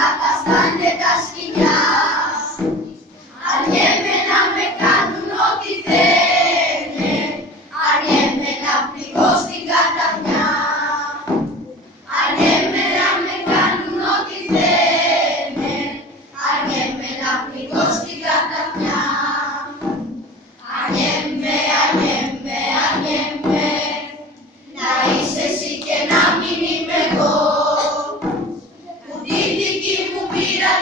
να καστάνε τα σκοινιά. Αριέμαι να με κάνουν ό,τι θένε, αριέμαι να πληγώ στην καταχνιά. Αριέμαι να με κάνουν ό,τι θένε, αριέμαι να πληγώ στην καταχνιά. Αριέμαι, αριέμαι, αριέμαι, να είσαι εσύ και να μην είμαι εγώ, που τη δική μου πήρα